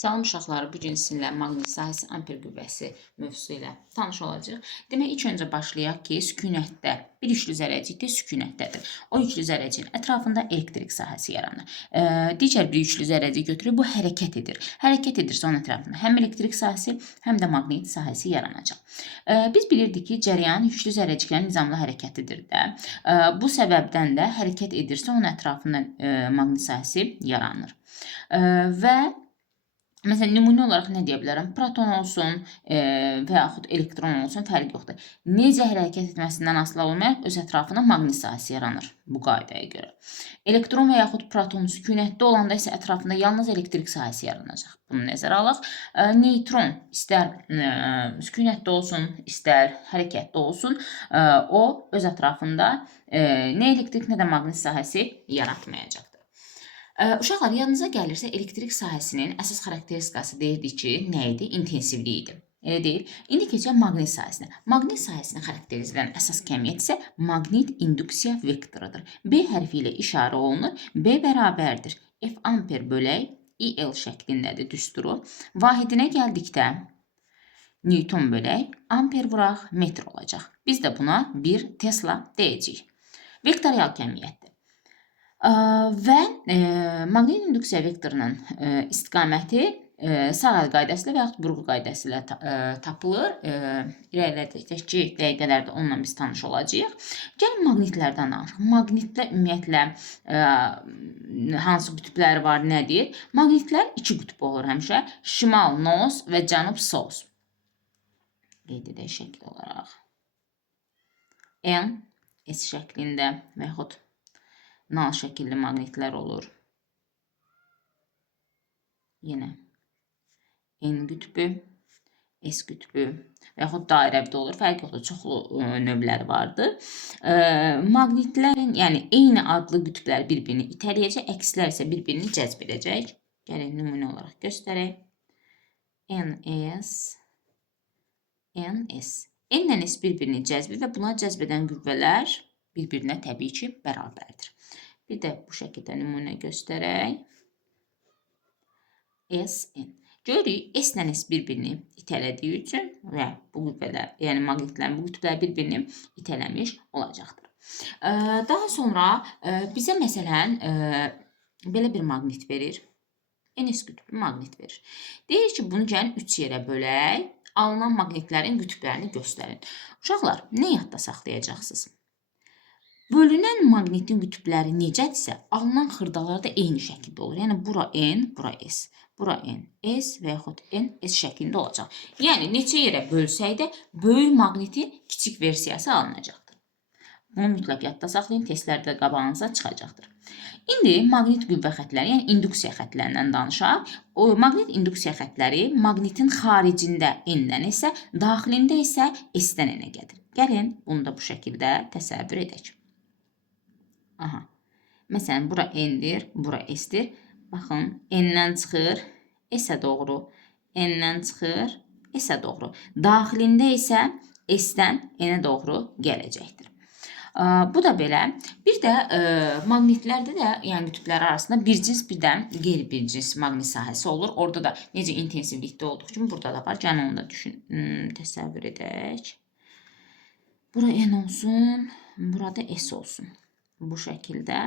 Salam uşaqlar, bu gün sizinlə maqnit sahəsi, amper qüvvəsi mövzusu ilə tanış olacağıq. Demək, ilk öncə başlayaq ki, sükunətdə bir yüklü zərrəcikdə sükunətdədir. O yüklü zərrəciyin ətrafında elektrik sahəsi yaranır. Digər bir yüklü zərrəcik götürək, bu hərəkət edir. Hərəkət edirsə onun ətrafında həm elektrik sahəsi, həm də maqnit sahəsi yaranacaq. Biz bilirdik ki, cərəyan yüklü zərrəciklərin nizamlı hərəkətidir də. Bu səbəbdən də hərəkət edirsə onun ətrafında maqnit sahəsi yaranır. Və məsələn, nümunə olaraq nə deyə bilərəm? Proton olsun və yaxud elektron olsun, fərqi yoxdur. Necə hərəkət etməsindən asılı olmayaraq öz ətrafına maqnit sahəsi yaranır bu qaydaya görə. Elektron və yaxud proton sükunətdə olanda isə ətrafında yalnız elektrik sahəsi yaranacaq. Bunu nəzərə alaq. Neytron istər sükunətdə olsun, istər hərəkətdə olsun, o öz ətrafında nə elektrik, nə də maqnit sahəsi yaratmayacaq. Uşaqlar, yadınıza gəlirsə, elektrik sahəsinin əsas xarakteristikası deyirdik ki, nə idi? İntensivliyi idi. Elə deyil. İndi keçək maqnit sahəsinə. Maqnit sahəsini xarakterizə edən əsas kəmiyyət isə maqnit induksiya vektorudur. B hərfi ilə işarə olunur. B bərabərdir. F amper bölək IL şəklindədir düsturu. Vahidinə gəldikdə Newton bölək amper vuraq metr olacaq. Biz də buna 1 Tesla deyəcəyik. Vektorial kəmiyyətdir. Və maqnit induksiya vektorunun istiqaməti sağ əl qaydası ilə və yaxud burğu qaydası ilə tapılır. İrəlilədikcə dəqiqələrdə onunla biz tanış olacağıq. Gəlin maqnitlərdən danışaq. Maqnitdə ümumiyyətlə hansı qütbləri var, nədir? Maqnitlər iki qütb olur həmişə. Şimal nos və cənub south. Qeyd edək şəkil olaraq. N, S şəklində və yaxud nal şəkilli maqnitlər olur. Yenə N qütbü, S qütbü və yaxud dairəvi də olur. Fərq yoxdur, çoxlu növləri vardır. Maqnitlərin, yəni eyni adlı qütblər bir-birini itələyəcək, əkslər isə bir-birini cəzb edəcək. Gəlin nümunə olaraq göstərək. NS, NS. N-lə S bir-birini cəzb və buna cəzb edən qüvvələr bir-birinə təbii ki, bərabərdir. Bir də bu şəkildə nümunə göstərək. SN. Görürük, S-lə S bir-birini itələdiyi üçün və bu qüvvələr, yəni maqnitlərin bu qütblər bir-birini itələmiş olacaqdır. Daha sonra bizə məsələn belə bir maqnit verir. NS qütbü maqnit verir. Deyir ki, bunu gəlin 3 yerə bölək, alınan maqnitlərin qütblərini göstərin. Uşaqlar, nə yadda saxlayacaqsınız? Bölünən maqnitin qütbləri necədirsə, alınan xırdalar da eyni şəkildə olur. Yəni, bura N, bura S. Bura N, S və yaxud N, S şəklində olacaq. Yəni, neçə yerə bölsək də böyük maqnitin kiçik versiyası alınacaqdır. Bunu mütləq yadda saxlayın, testlərdə qabağınıza çıxacaqdır. İndi maqnit qüvvə xətləri, yəni induksiya xətlərindən danışaq. O maqnit induksiya xətləri maqnitin xaricində N-dən isə, daxilində isə S-dən N-ə gəlir. Gəlin, bunu da bu şəkildə təsəvvür edək. Aha. Məsələn, bura N-dir, bura S-dir. Baxın, N-dən çıxır, S-ə doğru. N-dən çıxır, S-ə doğru. Daxilində isə S-dən N-ə doğru gələcəkdir. Bu da belə. Bir də maqnitlərdə də, yəni qütblər arasında bir cins, bir də qeyri-bir cins maqnit sahəsi olur. Orada da necə intensivlikdə olduğu kimi burada da var. Gəlin onu da təsəvvür edək. Bura N olsun, burada S olsun. Bu şəkildə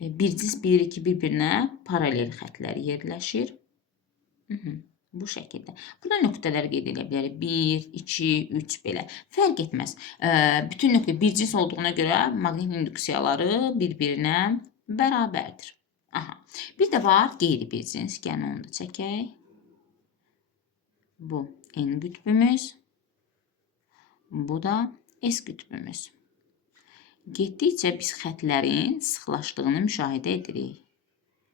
bir cins bir-birinə paralel xətlər yerləşir. Bu şəkildə. Burada nöqtələr qeyd edə bilərik. 1, 2, 3 belə. Fərq etməz. Bütün nöqtə bir cins olduğuna görə maqnit induksiyaları bir-birinə bərabərdir. Aha. Bir də var qeyri-bir cins. Gəlin onu da çəkək. Bu N qütbümüz. Bu da S qütbümüz. Getdikcə biz xətlərin sıxlaşdığını müşahidə edirik.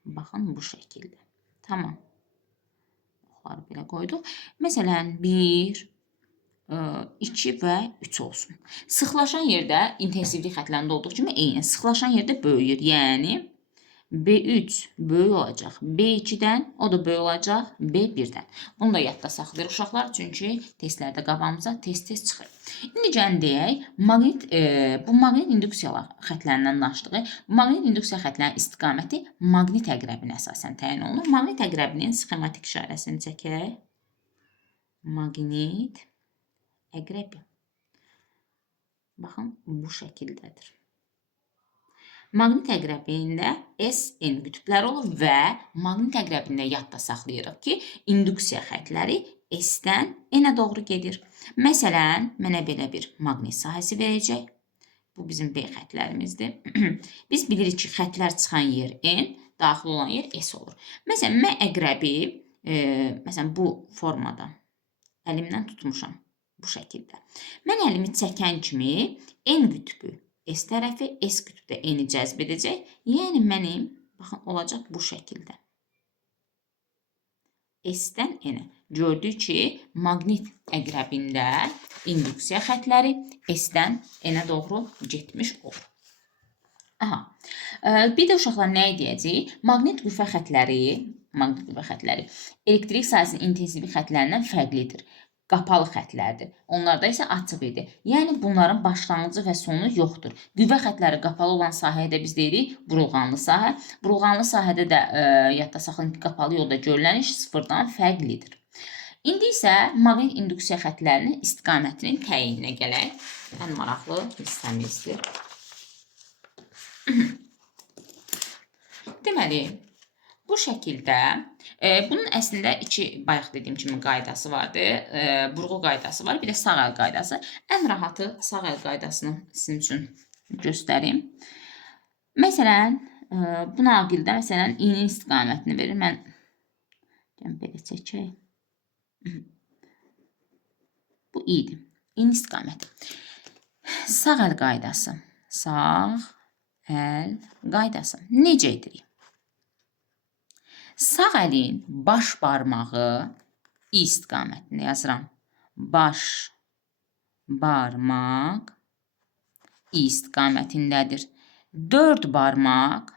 Baxın, bu şəkildə. Tamam. Oxları belə qoyduq. Məsələn, 1, 2 və 3 olsun. Sıxlaşan yerdə intensivlik xətlərində olduğu kimi eyni. Sıxlaşan yerdə böyüyür. Yəni, B3 böyük olacaq B2-dən, o da böyük olacaq B1-dən. Bunu da yadda saxlayır uşaqlar, çünki testlərdə qabağımıza tez-tez çıxır. İndi gəlin deyək, bu maqnit induksiya xətlərindən danışdıq. Maqnit induksiya xətlərinin istiqaməti maqnit əqrəbinə əsasən təyin olunur. Maqnit əqrəbinin sxematik işarəsini çəkək. Maqnit əqrəbi. Baxın, bu şəkildədir. Maqnit əqrəbində SN qütbləri olur və maqnit əqrəbində yadda saxlayırıq ki, induksiya xətləri S-dən N-ə doğru gedir. Məsələn, mənə belə bir maqnit sahəsi verəcək. Bu bizim B xətlərimizdir. Biz bilirik ki, xətlər çıxan yer N, daxil olan yer S olur. Məsələn, mən əqrəbi, məsələn, bu formada əlimdən tutmuşam bu şəkildə. Mən əlimi çəkən kimi N qütbü S tərəfi, S qütbü də N-i cəzb edəcək. Yəni, mənim, baxın, olacaq bu şəkildə. S-dən N-ə. Gördük ki, maqnit əqrəbində induksiya xətləri S-dən N-ə doğru getmiş olur. Aha. Bir də uşaqlar nəyi deyəcək? Maqnit qüvvə xətləri elektrik sahəsinin intensivi xətlərindən fərqlidir. Qapalı xətlərdir. Onlarda isə açıq idi. Yəni, bunların başlanğıcı və sonu yoxdur. Qüvvə xətləri qapalı olan sahəyə də biz deyirik burulğanlı sahə. Burulğanlı sahədə də yadda saxlayın ki, qapalı yolda görülən iş sıfırdan fərqlidir. İndi isə maqnit induksiya xətlərinin istiqamətinin təyininə gələk. Ən maraqlı hissəmizdir. Deməli, bu şəkildə, bunun əslində bayaq dediyim kimi qaydası vardır. Burğu qaydası var, bir də sağ əl qaydası. Ən rahatı sağ əl qaydasını sizin üçün göstərim. Məsələn, bu naqildə i-nin istiqamətini verir. Mən belə çəkək. Bu i-dir. i-nin istiqaməti. Sağ əl qaydası. Sağ əl qaydası. Necə edirik? Sağ əlin baş barmağı i istiqamətində yazıram. Baş barmaq i istiqamətindədir. Dörd barmaq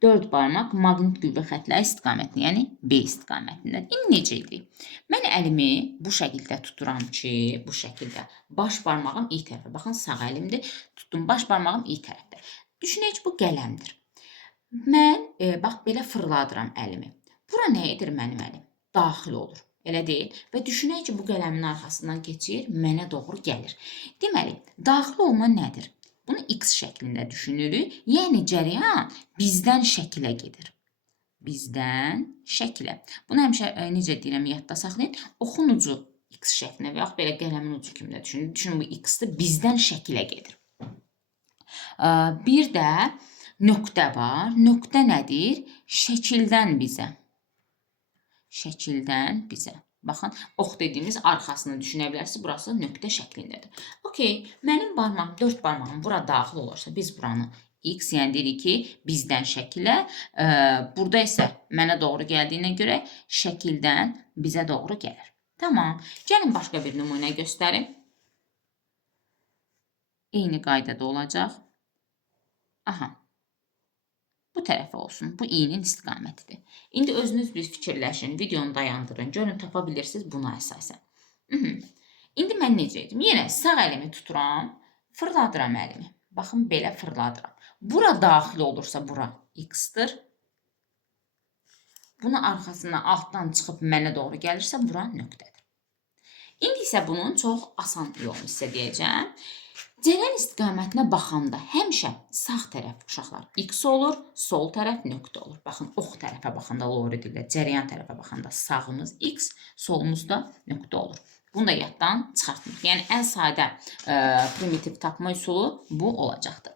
maqnit qüvvə xətləri istiqamətində, yəni B istiqamətindədir. İndi necə edirik? Mən əlimi bu şəkildə tuturam ki, bu şəkildə. Baş barmağım i tərəfə. Baxın, sağ əlimdir. Tutdum, baş barmağım i tərəfdə. Düşünək ki, bu qələmdir. Mən, bax, belə fırladıram əlimi. Bura nə edir mənim əlim? Daxil olur, elə deyil. Və düşünək ki, bu qələmin arxasından keçir, mənə doğru gəlir. Deməli, daxil olma nədir? Bunu X şəklində düşünürük. Yəni, cəryan bizdən şəkilə gedir. Bizdən şəkilə. Bunu həmişə necə deyirəm, yadda saxlayın. Oxun ucu X şəklində və yaxud belə qələmin ucu kimi də düşünün. Düşünün, bu X-dir, bizdən şəkilə gedir. Bir də nöqtə var. Nöqtə nədir? Şəkildən bizə. Şəkildən bizə. Baxın, ox dediyimiz arxasını düşünə bilərsiniz. Burası nöqtə şəklindədir. Okey, mənim barmağım, dörd barmağım bura daxil olursa, biz buranı X, yəni deyirik ki, bizdən şəkilə. Burada isə mənə doğru gəldiyinə görə şəkildən bizə doğru gəlir. Tamam. Gəlin başqa bir nümunə göstərim. Eyni qaydada olacaq. Aha. Bu tərəfə olsun. Bu i-nin istiqamətidir. İndi özünüz bir fikirləşin, videonu dayandırın, görün tapa bilirsiniz buna əsasən. İndi mən necə edim? Yenə sağ əlimi tuturam, fırladıram əlimi. Baxın, belə fırladıram. Bura daxil olursa, bura X-dır. Bunu arxasından altdan çıxıb mənə doğru gəlirsə, bura nöqtədir. İndi isə bunun çox asan yolunu sizə deyəcəm. Cəryan istiqamətinə baxanda həmişə sağ tərəf uşaqlar X olur, sol tərəf nöqtə olur. Baxın, ox tərəfə baxanda loridillə, cəryan tərəfə baxanda sağımız X, solumuz da nöqtə olur. Bunu da yaddan çıxartmırıq. Yəni, ən sadə primitiv tapma üsulu bu olacaqdır.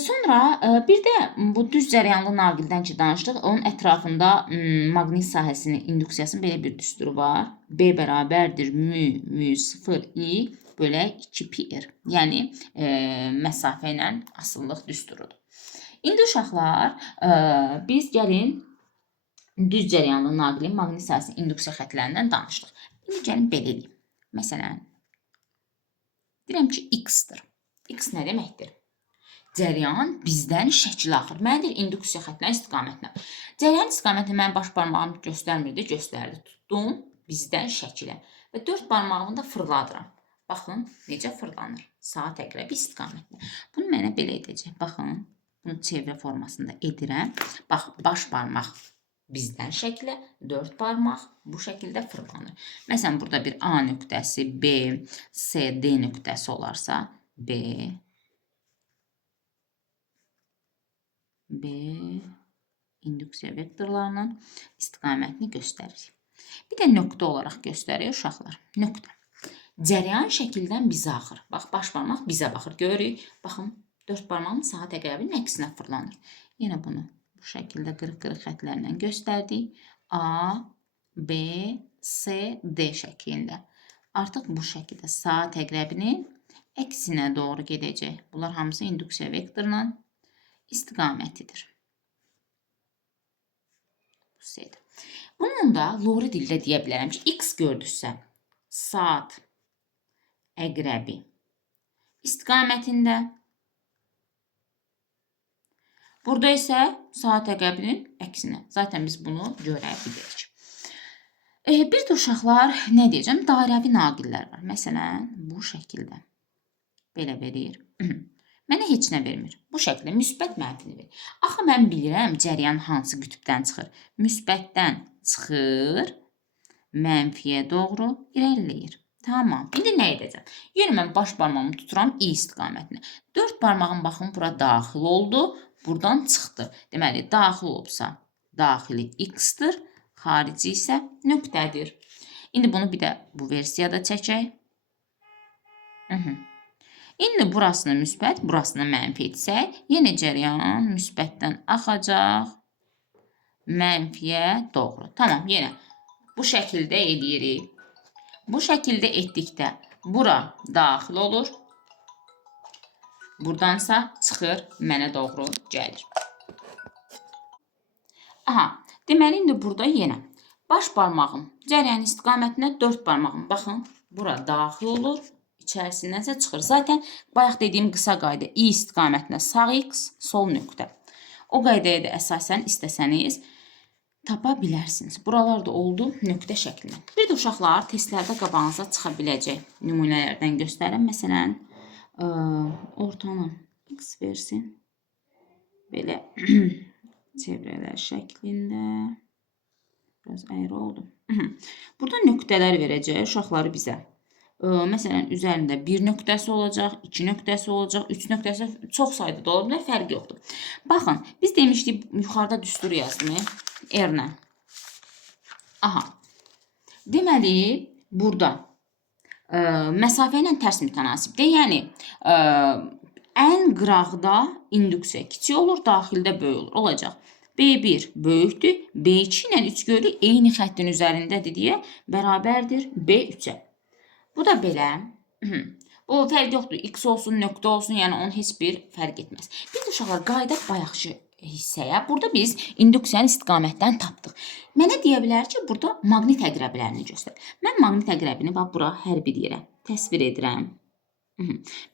Sonra bir də bu düz cəryanlı naqildən ki danışdıq, onun ətrafında maqnit sahəsinin induksiyasının belə bir düsturu var. B bərabərdir mü 0 i bölək 2πr. Yəni, məsafə ilə asıllıq düsturudur. İndi uşaqlar, biz gəlin düz cəryanlı naqilin maqnit sahəsinin induksiya xətlərindən danışdıq. İndi gəlin belə eləyim. Məsələn, deyirəm ki, X-dır. X nə deməkdir? Cəryan bizdən şəkil axır. Mənə deyir, induksiya xəttinə, istiqamətinə. Cəryan istiqamətini mən baş barmağım göstərmirdi, göstərdi. Tutdum bizdən şəkilə və 4 barmağımı da fırladıram. Baxın, necə fırlanır. Saat əqrəbi istiqamətinə. Bunu mənə belə edəcək. Baxın, bunu çevrə formasında edirəm. Bax, baş barmaq bizdən şəkilə, 4 barmaq bu şəkildə fırlanır. Məsələn, burada bir A nöqtəsi, B, C, D nöqtəsi olarsa, B induksiya vektorlarının istiqamətini göstərir. Bir də nöqtə olaraq göstərir uşaqlar. Nöqtə. Cəryan şəkildən bizə axır. Bax, baş barmaq bizə baxır. Görürük. Baxın, 4 barmağın saat əqrəbinin əksinə fırlanır. Yenə bunu bu şəkildə qırıq-qırıq xətlərlə göstərdik. A, B, C, D şəklində. Artıq bu şəkildə saat əqrəbinin əksinə doğru gedəcək. Bunlar hamısı induksiya vektorunun istiqamətidir. Bunun da lori dildə deyə bilərəm ki, x gördüksə, saat əqrəbi istiqamətində. Burada isə saat əqrəbinin əksinə. Zaten biz bunu görə bilirik. Bir də uşaqlar, nə deyəcəm, dairəvi naqillər var. Məsələn, bu şəkildə. Belə verir. Mənə heç nə vermir. Bu şəkildə müsbət mənfini verir. Axı mən bilirəm cəryan hansı qütbdən çıxır. Müsbətdən çıxır, mənfiyə doğru irəliləyir. Tamam. İndi nə edəcəm? Yenə mən baş barmağımı tuturam i istiqamətinə. 4 barmağım baxın bura daxil oldu, buradan çıxdı. Deməli, daxil olubsa daxili x-dır, xarici isə nöqtədir. İndi bunu bir də bu versiyada çəkək. İndi burasını müsbət, burasını mənfi etsək, yenə cəryan müsbətdən axacaq, mənfiyə doğru. Tamam, yenə bu şəkildə edirik. Bu şəkildə etdikdə bura daxil olur, buradansa çıxır, mənə doğru gəlir. Aha, deməli indi burada yenə baş barmağım cəryan istiqamətinə 4 barmağım. Baxın, bura daxil olur. İçərisindənsə çıxır. Zaten bayaq dediyim qısa qayda i istiqamətinə sağ x, sol nöqtə. O qaydaya da əsasən istəsəniz tapa bilərsiniz. Buralarda oldu nöqtə şəklində. Bir də uşaqlar testlərdə qabağınıza çıxa biləcək nümunələrdən göstərin. Məsələn, ortanı x versin. Belə çevrələr şəklində. Biraz əyri oldu. Burada nöqtələr verəcək uşaqları bizə. Məsələn, üzərində 1 nöqtəsi olacaq, 2 nöqtəsi olacaq, 3 nöqtəsi, çox sayda da ola bilər, fərqi yoxdur. Baxın, biz demişdik, yuxarıda düstur yazdım, R-nə. Aha, deməli, burada məsafə ilə tərs mütənasibdir. Yəni, ən qıraqda induksiya kiçik olur, daxildə böyük olur, olacaq. B1 böyükdür, B2 ilə 3 görülük, eyni xəttin üzərindədir deyə bərabərdir B3-ə. Bu da belə. Bu fərq yoxdur. X olsun, nöqtə olsun, yəni onun heç bir fərq etməz. Bir də uşaqlar, qayda bayaqçı hissəyə. Burada biz induksiyanı istiqamətdən tapdıq. Mənə deyə bilər ki, burada maqnit əqrəblərini göstər. Mən maqnit əqrəbini bura hər bir yerə təsvir edirəm.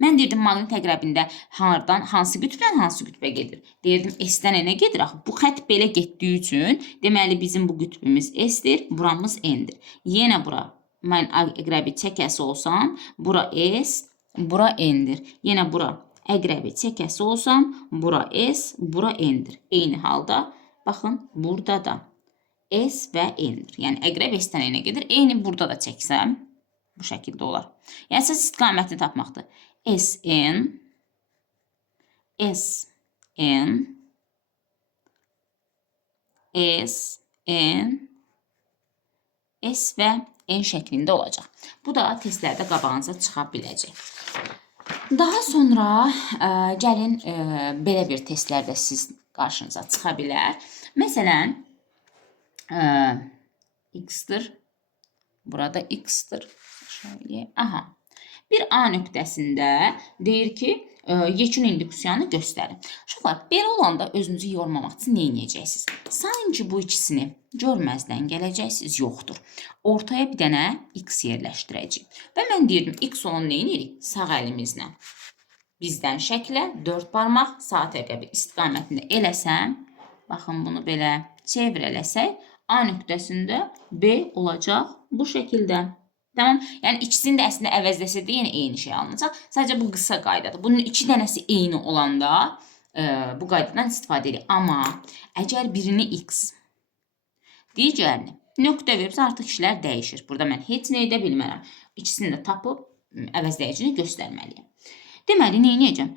Mən deyirdim, maqnit əqrəbində hardan, hansı qütbdən hansı qütbə gedir? Deyirdim, S-dən N-ə gedir. Bu xət belə getdiyi üçün, deməli bizim bu qütbümüz S-dir, buramız N-dir. Yenə bura mən əqrəbi çəkəsi olsam, bura S, bura N-dir. Yenə bura əqrəbi çəkəsi olsam, bura S, bura N-dir. Eyni halda, baxın, burada da S və N-dir. Yəni, əqrəb S-dən N-ə gedir. Eyni burada da çəksəm, bu şəkildə olar. Yəni, siz istiqamətini tapmaqdır. SN, SN, SN, S və N şəklində olacaq. Bu da testlərdə qabağınıza çıxa biləcək. Daha sonra gəlin belə bir testlərdə siz qarşınıza çıxa bilər. Məsələn, x-dir. Burada x-dir. Aha. Bir A nöqtəsində deyir ki, yekun induksiyanı göstərin. Uşaqlar, belə olanda özünüzü yormamaq üçün nə edəcəksiniz? Sanki bu ikisini görməzdən gələcəksiniz, yoxdur. Ortaya bir dənə x yerləşdirəcəyik. Və mən deyirdim, x olan nə edirik? Sağ əlimizlə. bizdən şəklə 4 barmaq saat əqrəbi istiqamətində eləsəm, baxın bunu belə çevir eləsək, A nöqtəsində B olacaq bu şəkildə. Tamam. Yəni ikisini də əslində əvəzləsə də yenə eyni şey alınacaq. Sadəcə bu qısa qaydadır. Bunun iki dənəsi eyni olanda bu qaydadan istifadə edilir. Amma əgər birini x, digərini nöqtə verirsə artıq işlər dəyişir. Burada mən heç nə edə bilmərəm. İkisini də tapıb əvəzləyicini göstərməliyəm. Deməli, nə edəcəm?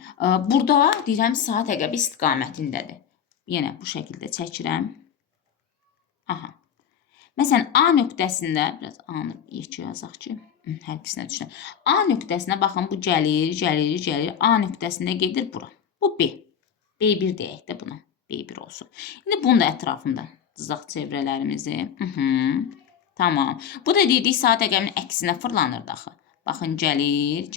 Burada deyirəm saat əqrəbi istiqamətindədir. Yenə bu şəkildə çəkirəm. Aha. Məsələn, A nöqtəsində, biraz A-nı yekə yazaq ki, hər ikisinə düşürəm. A nöqtəsinə baxın, bu gəlir. A nöqtəsində gedir bura. Bu B. B1 deyək də buna. B1 olsun. İndi bunun da ətrafında dızaq çevrələrimizi. Tamam. Bu da dedik, saat əqrəbinin əksinə fırlanır daxı. Baxın, gəlir.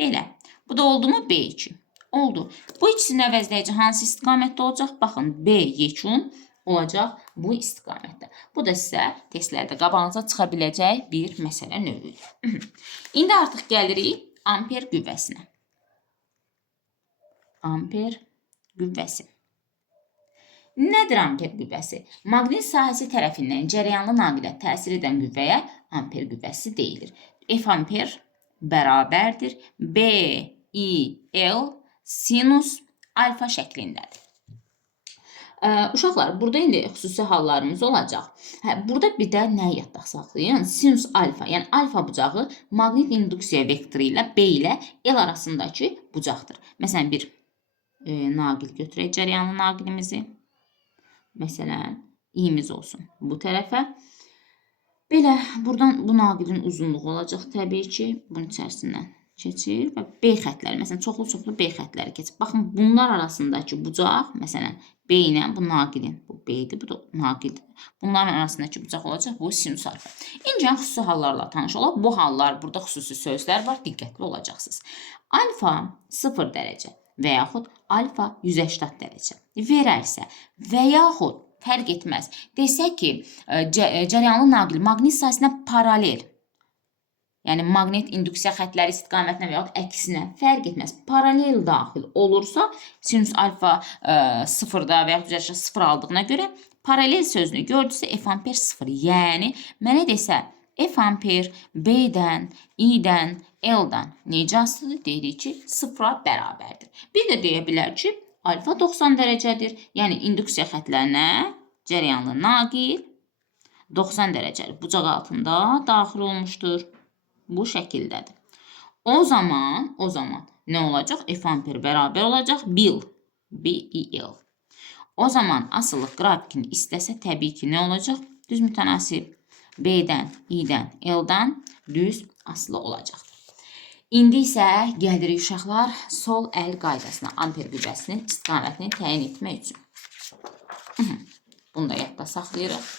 Belə. Bu da oldu mu? B2. Oldu. Bu ikisinin əvəzləyici hansı istiqamətdə olacaq? Baxın, B yekun olacaq bu istiqamətdə. Bu da sizə testlərdə qabağınıza çıxa biləcək bir məsələ növüdür. İndi artıq gəlirik amper qüvvəsinə. Amper qüvvəsi. Nədir amper qüvvəsi? Maqnit sahəsi tərəfindən cərəyanlı naqilə təsir edən qüvvəyə amper qüvvəsi deyilir. F amper bərabərdir B, I, L sinus alfa şəklindədir. Uşaqlar, burada indi xüsusi hallarımız olacaq. Burada bir də nə yadda saxlayın? Sinus alfa, yəni alfa bucağı maqnit induksiya vektoru ilə B ilə L arasındakı bucaqdır. Məsələn, bir naqil götürək, cərəyanlı naqilimizi. Məsələn, i'miz olsun bu tərəfə. Belə, buradan bu naqilin uzunluğu olacaq təbii ki. Bunun içərisindən keçir və B xətləri, məsələn, çoxlu B xətləri keçir. Baxın, bunlar arasındakı bucaq, məsələn, B ilə bu naqilin, bu B-dir, bu da naqildir. Bunların arasındakı bucaq olacaq, bu sinus alfa. İncən xüsusi hallarla tanış olaq. Bu hallar, burada xüsusi sözlər var, diqqətli olacaqsınız. Alfa 0 dərəcə və yaxud alfa 180 dərəcə verərsə və yaxud fərq etməz. Desək ki, cərəyanlı naqil maqnit sahəsinə paralel, yəni maqnit induksiya xətləri istiqamətinə və yaxud əksinə fərq etməz. Paralel daxil olursa, sinus alfa 0-da və yaxud 0 aldığına görə paralel sözünü gördüsə F amper 0. Yəni, mənə desə F amper B-dən, I-dən, L-dən necə asılıdır? Deyirik ki, 0-a bərabərdir. Bir də deyə bilər ki, alfa 90 dərəcədir. Yəni, induksiya xətlərinə cərəyanlı naqil 90 dərəcəli bucaq altında daxil olmuşdur. Bu şəkildədir. O zaman nə olacaq? F amper bərabər olacaq B-I-L. O zaman asıllıq qrafikini istəsə təbii ki, nə olacaq? Düz mütənasib B-dən, I-dən, L-dən düz asılı olacaqdır. İndi isə gəlirik uşaqlar sol əl qaydasına, amper qüvvəsinin istiqamətini təyin etmək üçün. Bunu da yadda saxlayırıq.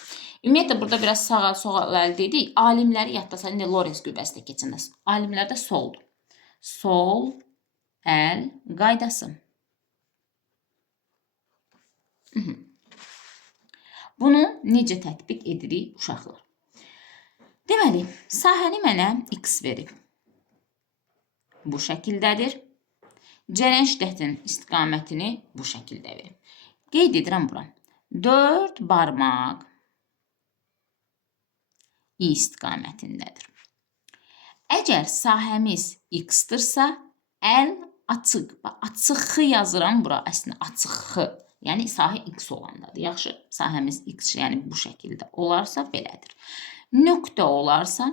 Ümumiyyətlə, burada biraz sağ əl dedik. Alimləri yadda saxlayın. İndi Lorentz qüvvəsi də keçində. Alimlərdə soldur. Sol əl qaydası. Bunu necə tətbiq edirik uşaqlar? Deməli, sahəni mənə x verib. Bu şəkildədir. Cərəyan şiddətinin istiqamətini bu şəkildə verib. Qeyd edirəm bura. 4 barmaq I istiqamətindədir. Əgər sahəmiz x-dırsa, əl açıq. Açıq yazıram bura, əslində açıq. Yəni, sahə x olandadır. Yaxşı, sahəmiz x, yəni bu şəkildə olarsa belədir. Nöqtə olarsa,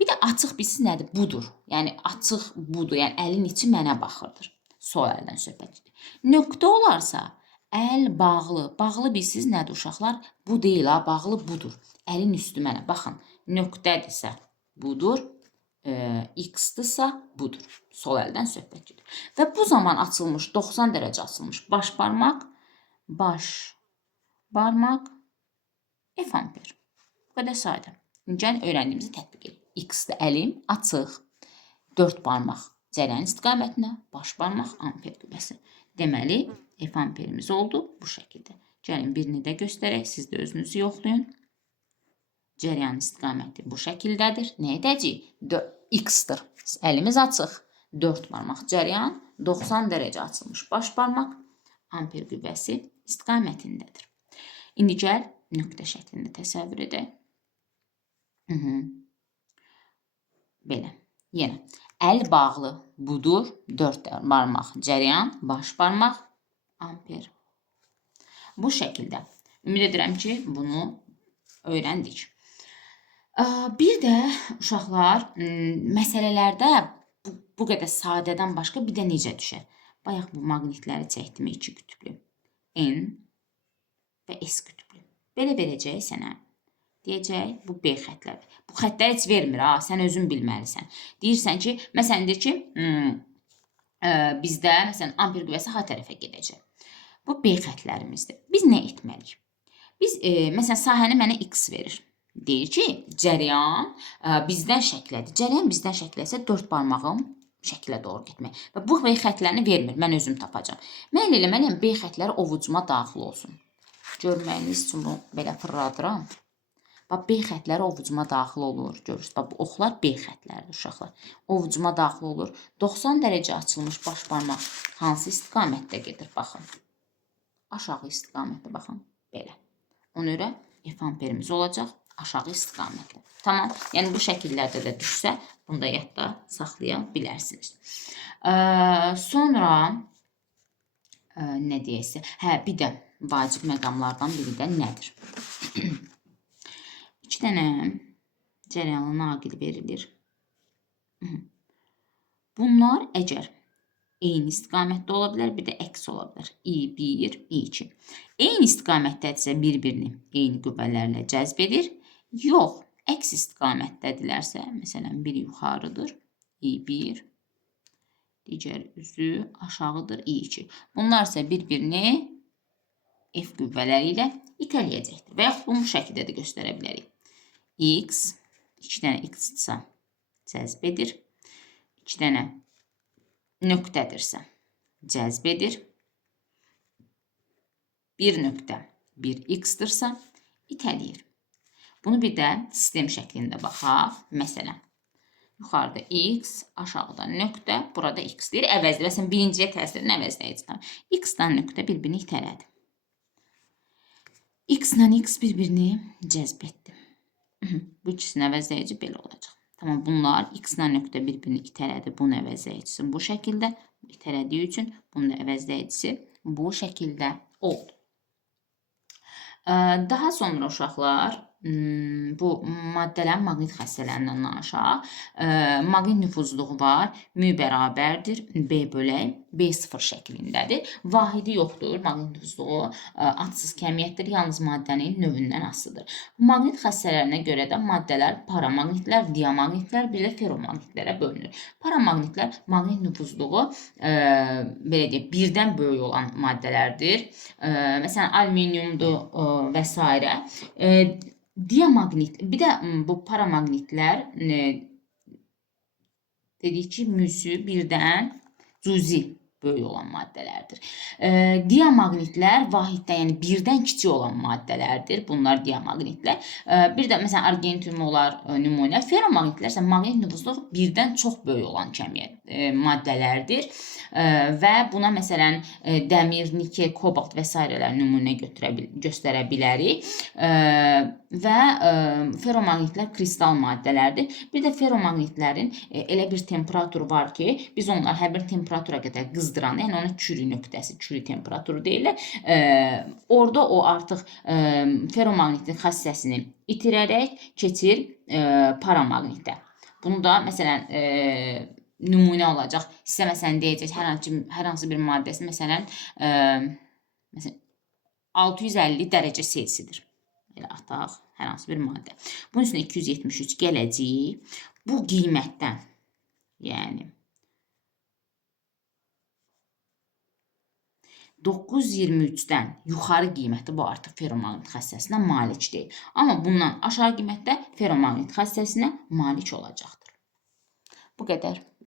bir də açıq bilsiz nədir? Budur. Yəni, açıq budur. Yəni, əlin içi mənə baxırdır. Sol əldən söhbət edir. Nöqtə olarsa, əl bağlı. Bağlı bilsiz nədir uşaqlar? Bu deyil, bağlı budur. Əlin üstü mənə. Baxın, nöqtədirsə budur, x-dırsa budur. Sol əldən söhbət gedir. Və bu zaman açılmış, 90 dərəcə açılmış baş barmaq F amper. Bu qədər sadə. Gəlin öyrəndiyimizi tətbiq edir. X-də əlim açıq, 4 barmaq cərəyan istiqamətinə, baş barmaq amper qüvvəsi. Deməli, F amperimiz oldu bu şəkildə. Gəlin birini də göstərək, siz də özünüzü yoxlayın. Cərəyan istiqaməti bu şəkildədir. Nə edəcəyik? X-dır. Əlimiz açıq. 4 barmaq cəryan, 90 dərəcə açılmış baş barmaq amper qüvvəsi istiqamətindədir. İndi gəl nöqtə şəklində təsəvvür edək. Belə. Yenə əl bağlı budur, 4 barmaq cəryan, baş barmaq amper. Bu şəkildə. Ümid edirəm ki, bunu öyrəndik. Bir də uşaqlar məsələlərdə bu qədər sadədən başqa bir də necə düşər? Bayaq bu maqnitləri çəkdim 2 qütüblü. N və S qütüblü. Belə verəcək sənə. Deyəcək, bu B xətləri. Bu xətlər heç vermir, sən özün bilməlisən. Deyirsən ki, məsələn, deyir ki, bizdə, məsələn, amper qüvvəsi H tərəfə gedəcək. Bu B xətlərimizdir. Biz nə etməliyik? Biz, məsələn, sahəni mənə X verir. Deyir ki, cəryan bizdən şəklədir. Cəryan bizdən şəkləsə 4 barmağım şəklə doğru getmək. Və bu B xətlərini vermir, mən özüm tapacam. Mən eləməliyəm, B xətləri ovucuma daxil olsun. Görməyiniz üçün bunu belə fırladıram. Bax, B xətləri ovucuma daxil olur. Görürsünüz, bax, bu oxlar B xətləridir, uşaqlar. Ovucuma daxil olur. 90 dərəcə açılmış baş barmaq hansı istiqamətdə gedir? Baxın. Aşağı istiqamətdə, baxın. Belə. Ona görə F amperimiz olacaq aşağı istiqamətdə. Tamam. Yəni, bu şəkillərdə də düşsə, bunu da yadda saxlaya bilərsiniz. Sonra nə deyəsə? Bir də vacib məqamlardan biri də nədir? 2 dənə cəryanlı naqil verilir. Bunlar əgər eyni istiqamətdə ola bilər, bir də əks ola bilər. I1, I2. Eyni istiqamətdədirsə bir-birini eyni qüvvələrlə cəzb edir. Yox, əks istiqamətdədirlərsə, məsələn, biri yuxarıdır, I1, digər üzü aşağıdır, I2. Bunlar isə bir-birini F qüvvələri ilə itələyəcəkdir. Və yaxud bunu bu şəkildə də göstərə bilərik. X, 2 dənə X-dirsə cəzb edir. 2 dənə nöqtədirsə cəzb edir. 1 nöqtə 1 X-dirsə itələyir. Bunu bir də sistem şəklində baxaq. Məsələn, yuxarıda X, aşağıda nöqtə, burada X deyir, əvəzdir. Məsələn, birinciyə təsirini əvəzləyici. X-dan nöqtə bir-birini itələdi. X-la X bir-birini cəzb etdi. Bu ikisinin əvəzləyici belə olacaq. Tamam, bunlar X-la nöqtə bir-birini itələdi. Bunun əvəzləyicisi bu şəkildə. İtələdiyi üçün bunun əvəzləyicisi bu şəkildə oldu. Daha sonra uşaqlar bu maddələrin maqnit xəstələrindən danışaq. Maqnit nüfuzluğu var. Mü bərabərdir. B bölək. B0 şəklindədir. Vahidi yoxdur. Maqnit nüfuzluğu adsız kəmiyyətdir. Yalnız maddənin növündən asılıdır. Maqnit xəstələrinə görə də maddələr paramaqnitlər, diamaqnitlər, bir də feromaqnitlərə bölünür. Paramaqnitlər maqnit nüfuzluğu belə deyək, birdən böyük olan maddələrdir. Məsələn, alüminiumdur və s. Diamaqnit, bir də bu paramaqnitlər dedik ki, müsü birdən cüzi böyük olan maddələrdir. Diamaqnitlər vahiddən, yəni birdən kiçik olan maddələrdir. Bunlar diamaqnitlər. Bir də məsələn argentin olar nümunə. Feromaqnitlər isə maqnit nüfuzluğu birdən çox böyük olan maddələrdir. Və buna məsələn dəmir, nikel, kobalt və s. nümunə göstərə bilərik. Və feromaqnitlər kristal maddələrdir. Bir də feromaqnitlərin elə bir temperaturu var ki, biz onlar hər bir temperatura qədər qızdıranda, yəni ona küri nöqtəsi, küri temperaturu deyirlər. Orada o artıq feromaqnitin xassəsini itirərək keçir paramaqnitə. Bunu da məsələn nümunə olacaq. Sizə məsələn deyəcək hər hansı bir maddəsi məsələn 650 dərəcə Selsidir. Elə ataq hər hansı bir maddə. Bunun üstünə 273 gələcək. Bu qiymətdən, yəni 923-dən yuxarı qiymətdə bu artıq feromaqnit xəstəsinə malik deyil. Amma bundan aşağı qiymətdə feromaqnit xəstəsinə malik olacaqdır. Bu qədər.